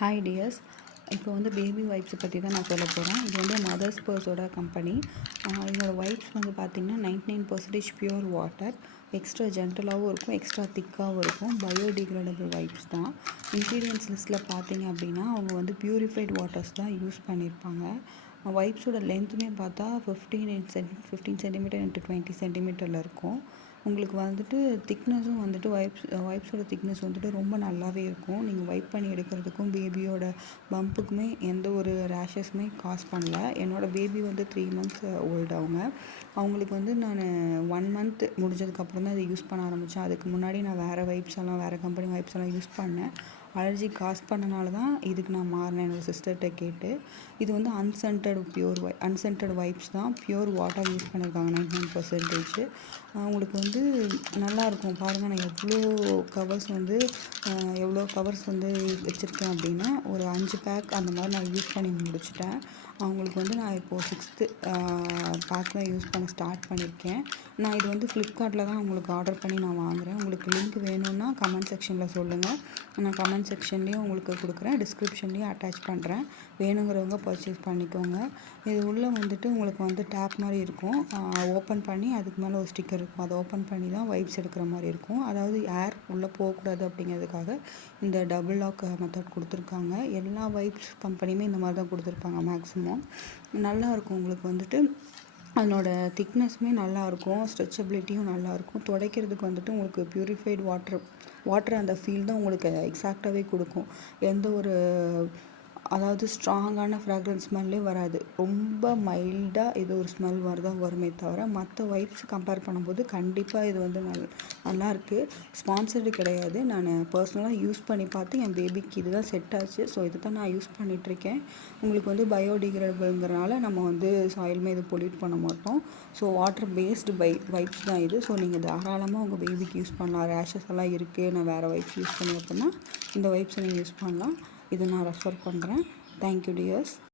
Hi tears. இப்போ வந்து baby வைப்ஸை பற்றி தான் நான் சொல்ல போகிறேன். இது வந்து மதர்ஸ் பர்ஸோட கம்பெனி. இதோட வைப்ஸ் வந்து பார்த்திங்கன்னா 99% பியூர் வாட்டர், எக்ஸ்ட்ரா ஜென்டலாகவும் இருக்கும், எக்ஸ்ட்ரா திக்காகவும் இருக்கும். பயோடிகிரேடபிள் வைப்ஸ் தான். இன்க்ரீடியன்ஸ் லிஸ்ட்டில் பார்த்தீங்க அப்படின்னா அவங்க வந்து பியூரிஃபைட் வாட்டர்ஸ் தான் யூஸ் பண்ணியிருப்பாங்க. வைப்ஸோட லென்த்துமே பார்த்தா 15 சென்டிமீட்டர் இன்ட்டு 20 சென்டிமீட்டரில் இருக்கும். உங்களுக்கு வந்துட்டு திக்னஸும் வந்துட்டு வைப்ஸோட திக்னஸ் வந்துட்டு ரொம்ப நல்லாவே இருக்கும். நீங்கள் வைப் பண்ணி எடுக்கிறதுக்கும் பேபியோட பம்புக்குமே எந்த ஒரு ரேஷஸுமே காஸ் பண்ணல. என்னோடய பேபி வந்து 3 months ஓல்டு. அவங்களுக்கு வந்து நான் 1 month முடிஞ்சதுக்கப்புறம் தான் இதை யூஸ் பண்ண ஆரம்பித்தேன். அதுக்கு முன்னாடி நான் வேறு கம்பெனி வைப்ஸ் எல்லாம் யூஸ் பண்ணேன். அலர்ஜி காஸ் பண்ணனால தான் இதுக்கு நான் மாறினேன் என்னோடய சிஸ்டர்கிட்ட கேட்டு. இது வந்து அன்சென்டட் வைப்ஸ் தான், பியூர் வாட்டர் யூஸ் பண்ணியிருக்காங்க 99%. உங்களுக்கு வந்து நல்லாயிருக்கும் பாருங்கள். நான் எவ்வளோ கவர்ஸ் வந்து வச்சுருக்கேன் அப்படின்னா ஒரு 5 பேக் அந்த மாதிரி நான் யூஸ் பண்ணி முடிச்சிட்டேன். அவங்களுக்கு வந்து நான் இப்போது 6th பேக் தான் யூஸ் பண்ண ஸ்டார்ட் பண்ணியிருக்கேன். நான் இது வந்து ஃப்ளிப்கார்ட்டில் தான் உங்களுக்கு ஆர்டர் பண்ணி நான் வாங்குகிறேன். உங்களுக்கு லிங்க் வேணும்னா கமெண்ட் செக்ஷனில் சொல்லுங்கள். நான் கமெண்ட் செக்ஷன்லேயும் உங்களுக்கு கொடுக்குறேன், டிஸ்கிரிப்ஷன்லேயும் அட்டாச் பண்ணுறேன். வேணுங்கிறவங்க பர்ச்சேஸ் பண்ணிக்கோங்க. இது உள்ளே வந்துட்டு உங்களுக்கு வந்து டேப் மாதிரி இருக்கும். ஓப்பன் பண்ணி அதுக்கு மேலே ஒரு ஸ்டிக்கர் இருக்கும். அதை ஓப்பன் பண்ணி தான் வைப்ஸ் எடுக்கிற மாதிரி இருக்கும். அதாவது ஏர் உள்ளே போகக்கூடாது அப்படிங்கிறதுக்காக இந்த டபுள் லாக் மெத்தட் கொடுத்துருக்காங்க. எல்லா வைப்ஸ் கம்பெனியுமே இந்த மாதிரி தான் கொடுத்துருப்பாங்க மேக்ஸிமம். நல்லாயிருக்கும். உங்களுக்கு வந்துட்டு அதனோட திக்னஸுமே நல்லாயிருக்கும், ஸ்ட்ரெச்சபிலிட்டியும் நல்லாயிருக்கும். துடைக்கிறதுக்கு வந்துட்டு உங்களுக்கு பியூரிஃபைடு வாட்டர் அந்த ஃபீல் தான் உங்களுக்கு எக்ஸாக்டாகவே கொடுக்கும். எந்த ஒரு அதாவது ஸ்ட்ராங்கான ஃப்ராக்ரன்ஸ் ஸ்மெல்லே வராது. ரொம்ப மைல்டாக இது ஒரு ஸ்மெல் தான் வருமே தவிர மற்ற வைப்ஸ் கம்பேர் பண்ணும்போது கண்டிப்பாக இது வந்து நல்லாயிருக்கு. ஸ்பான்சர்டு கிடையாது. நான் பர்சனலாக யூஸ் பண்ணி பார்த்து என் பேபிக்கு இது தான் செட் ஆச்சு. ஸோ இது தான் நான் யூஸ் பண்ணிகிட்ருக்கேன். உங்களுக்கு வந்து பயோடிகிரேடபிள்ங்கிறனால நம்ம வந்து சாயிலுமே இது பொல்யூட் பண்ண மாட்டோம். ஸோ வாட்டர் பேஸ்டு வைப்ஸ் தான் இது. ஸோ நீங்கள் தாராளமாக உங்கள் பேபிக்கு யூஸ் பண்ணலாம். ரேஷஸ் எல்லாம் இருக்குது, நான் வேறு வைப்ஸ் யூஸ் பண்ணி அப்படின்னா இந்த வைப்ஸை நீங்கள் யூஸ் பண்ணலாம். இதை நான் ரெஃபர் பண்ணுறேன். Thank you tears.